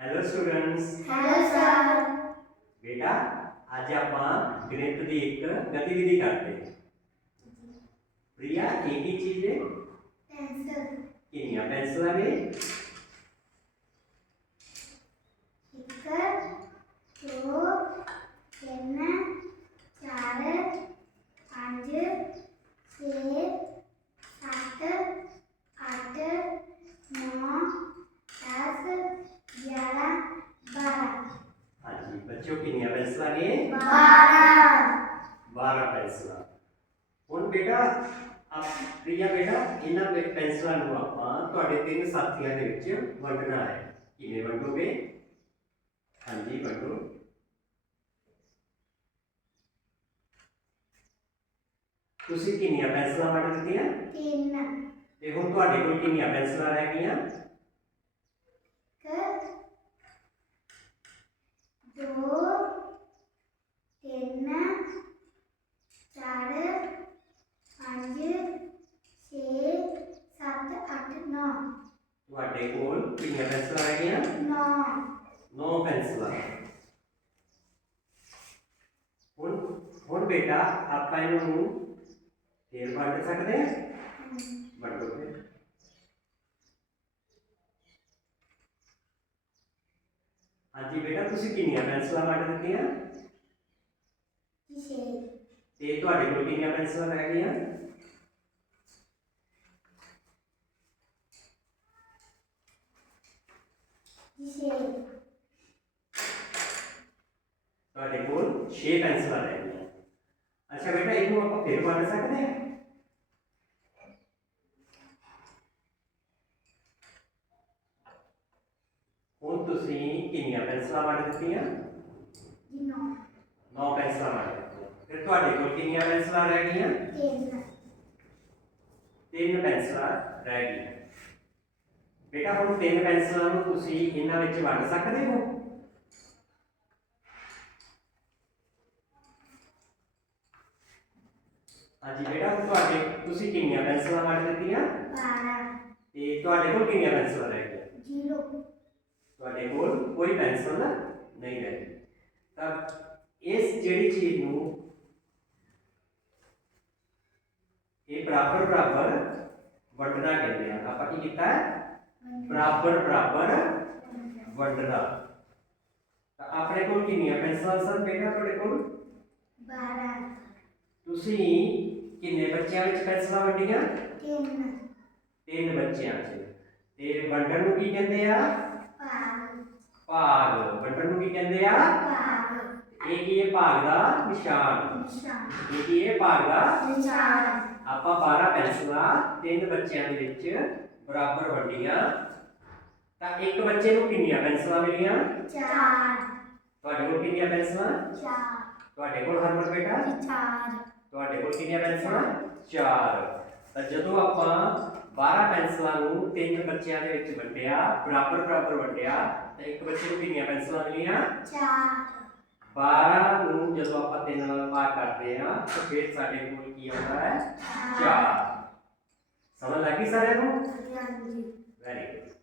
Hello students hello sir ਬੇਟਾ ਅੱਜ ਆਪਾਂ ਗਣਿਤ ਦੀ ਇੱਕ ਗਤੀਵਿਧੀ ਕਰਦੇ ਹਾਂ। ਪ੍ਰਿਆ ਇਹ ਕੀ ਚੀਜ਼ ਹੈ? ਪੈਨਸਲ ਕਿੰਨੀਆਂ ਪੈਨਸਲਾਂ ਨੇ ਇੱਕ ਦੋ ਤਿੰਨ ਚਾਰ ਪੰਜ ਛੇ ਸੱਤ ਅੱਠ ਨੌ ਦਸ ਗਿਆਰਾਂ ਬਾਰਾਂ ਹਾਂਜੀ ਬੱਚਿਓ ਕਿੰਨੀਆਂ ਪੈਨਸਲਾਂ ਨੇ ਬਾਰਾਂ 12 ਪੈਨਸਲਾਂ ਹੁਣ ਬੇਟਾ ਆਪ ਪ੍ਰਿਆ ਬੇਟਾ ਇਹਨਾਂ ਪੈ- ਪੈਨਸਲਾਂ ਨੂੰ ਆਪਾਂ ਤੁਹਾਡੇ ਤਿੰਨ ਸਾਥੀਆਂ ਦੇ ਵਿੱਚ ਵੰਡਣਾ ਹੈ ਕਿਵੇਂ ਵੰਡੋਗੇ ਹਾਂਜੀ ਵੰਡੋ ਤੁਸੀਂ ਕਿੰਨੀਆਂ ਪੈਨਸਲਾਂ ਵੰਡ ਦਿੱਤੀਆਂ ਤਿੰਨ ਤੇ ਹੁਣ ਤੁਹਾਡੇ ਕੋਲ ਕਿੰਨੀਆਂ ਪੈਨਸਲਾਂ ਰਹਿ ਗਈਆਂ ਇੱਕ ਦੋ ਤਿੰਨ ਚਾਰ ਪੰਜ ਛੇ ਸੱਤ ਅੱਠ ਨੌ ਤੁਹਾਡੇ ਕੋਲ ਕਿੰਨੀਆਂ ਪੈਨਸਲਾਂ ਰਹਿ ਗਈਆਂ? ਨੌ। 9 ਪੈਨਸਲਾਂ ਹੁਣ ਹੁਣ ਬੇਟਾ ਆਪਾਂ ਇਹਨਾਂ ਨੂੰ ਫੇਰ ਵੰਡ ਸਕਦੇ ਹਾਂ? ਵੰਡੋ ਫਿਰ ਹਾਂਜੀ ਬੇਟਾ ਤੁਸੀਂ ਕਿੰਨੀਆਂ ਪੈਨਸਲਾਂ ਵੰਡ ਦਿੱਤੀਆਂ? ਛੇ। ਤੇ ਤੁਹਾਡੇ ਕੋਲ ਕਿੰਨੀਆਂ ਪੈਨਸਲਾਂ ਰਹਿ ਗਈਆਂ? ਛੇ ਤੁਹਾਡੇ ਕੋਲ 6 ਪੈਨਸਲਾਂ ਰਹਿ ਗਈਆਂ ਅੱਛਾ ਬੇਟਾ ਇਹਨੂੰ ਆਪਾਂ ਫਿਰ ਵੰਡ ਸਕਦੇ ਹਾਂ ਹੁਣ ਤੁਸੀਂ ਕਿੰਨੀਆਂ ਪੈਨਸਲਾਂ ਵੰਡ ਦਿੱਤੀਆਂ ਜੀ ਨੌ 9 ਪੈਨਸਲਾਂ ਵੰਡ ਦਿੱਤੀਆਂ ਫਿਰ ਤੁਹਾਡੇ ਕੋਲ ਕਿੰਨੀਆਂ ਪੈਨਸਲਾਂ ਰਹਿ ਗਈਆਂ ਤਿੰਨ ਤਿੰਨ ਪੈਨਸਲਾਂ ਰਹਿ ਗਈਆਂ ਬੇਟਾ ਹੁਣ ਤਿੰਨ ਪੈਨਸਲਾਂ ਨੂੰ ਤੁਸੀਂ ਇਹਨਾਂ ਵਿੱਚ ਵੰਡ ਸਕਦੇ ਹੋ? ਹਾਂਜੀ ਬੇਟਾ ਹੁਣ ਤੁਹਾਡੇ ਤੁਸੀਂ ਕਿੰਨੀਆਂ ਪੈਨਸਲਾਂ ਵੰਡ ਦਿੱਤੀਆਂ? ਬਾਰਾਂ। ਤੇ ਤੁਹਾਡੇ ਕੋਲ ਕਿੰਨੀਆਂ ਪੈਨਸਲਾਂ ਰਹਿ ਗਈਆਂ? ਜ਼ੀਰੋ। ਤੁਹਾਡੇ ਕੋਲ ਕੋਈ ਪੈਨਸਲ ਨਹੀਂ ਰਹਿ ਗਈ। ਤਾਂ ਇਸ ਜਿਹੜੀ ਚੀਜ਼ ਨੂੰ ਇਹ ਬਰਾਬਰ ਬਰਾਬਰ ਵੰਡਣਾ ਕਹਿੰਦੇ ਆ। ਆਪਾਂ ਕੀ ਕੀਤਾ ਬਰਾਬਰ ਬਰਾਬਰ ਵੰਡਣਾ। ਤਾਂ ਆਪਣੇ ਕੋਲ ਕਿੰਨੀਆਂ ਪੈਨਸਲਾਂ ਸਨ ਬੇਟਾ ਤੁਹਾਡੇ ਕੋਲ? ਬਾਰਾਂ। ਤੁਸੀਂ ਕਿੰਨੇ ਬੱਚਿਆਂ ਵਿੱਚ ਪੈਨਸਲਾਂ ਵੰਡੀਆਂ? ਤਿੰਨ। ਤਿੰਨ ਬੱਚਿਆਂ 'ਚ ਤੇ ਵੰਡਣ ਨੂੰ ਕੀ ਕਹਿੰਦੇ ਆ? ਭਾਗ। ਭਾਗ। ਵੰਡਣ ਨੂੰ ਕੀ ਕਹਿੰਦੇ ਆ? ਭਾਗ। ਇਹ ਕੀ ਹੈ? ਭਾਗ ਦਾ ਨਿਸ਼ਾਨ। ਨਿਸ਼ਾਨ। ਇਹ ਕੀ ਹੈ? ਭਾਗ ਦਾ ਨਿਸ਼ਾਨ। ਆਪਾਂ 12 ਪੈਨਸਲਾਂ ਤਿੰਨ ਬੱਚਿਆਂ ਦੇ ਵਿੱਚ ਬਰਾਬਰ ਵੰਡੀਆਂ ਤਾਂ ਇੱਕ ਬੱਚੇ ਨੂੰ ਕਿੰਨੀਆਂ ਪੈਨਸਲਾਂ ਮਿਲੀਆਂ? ਚਾਰ। ਤੁਹਾਡੇ ਕੋਲ ਕਿੰਨੀਆਂ ਪੈਨਸਲਾਂ? ਚਾਰ। ਤੁਹਾਡੇ ਕੋਲ ਹਰਮਨ ਬੇਟਾ? ਚਾਰ। ਤੁਹਾਡੇ ਕੋਲ ਕਿੰਨੀਆਂ ਪੈਨਸਲਾਂ? ਚਾਰ। ਤਾਂ ਜਦੋਂ ਆਪਾਂ 12 ਪੈਨਸਲਾਂ ਨੂੰ ਤਿੰਨ ਬੱਚਿਆਂ ਦੇ ਵਿੱਚ ਵੰਡਿਆ ਬਰਾਬਰ ਬਰਾਬਰ ਵੰਡਿਆ ਤਾਂ ਇੱਕ ਬੱਚੇ ਨੂੰ ਕਿੰਨੀਆਂ ਪੈਨਸਲਾਂ ਮਿਲੀਆਂ? ਚਾਰ। 12 ਨੂੰ ਜਦੋਂ ਆਪਾਂ ਤਿੰਨ ਨਾਲ ਭਾਗ ਕਰਦੇ ਹਾਂ ਤਾਂ ਫਿਰ ਸਾਡੇ ਕੋਲ ਕੀ ਆਉਂਦਾ ਹੈ? 4 ਸਮਝ ਲੱਗੀ ਸਾਰਿਆਂ ਨੂੰ? ਹਾਂਜੀ। Very good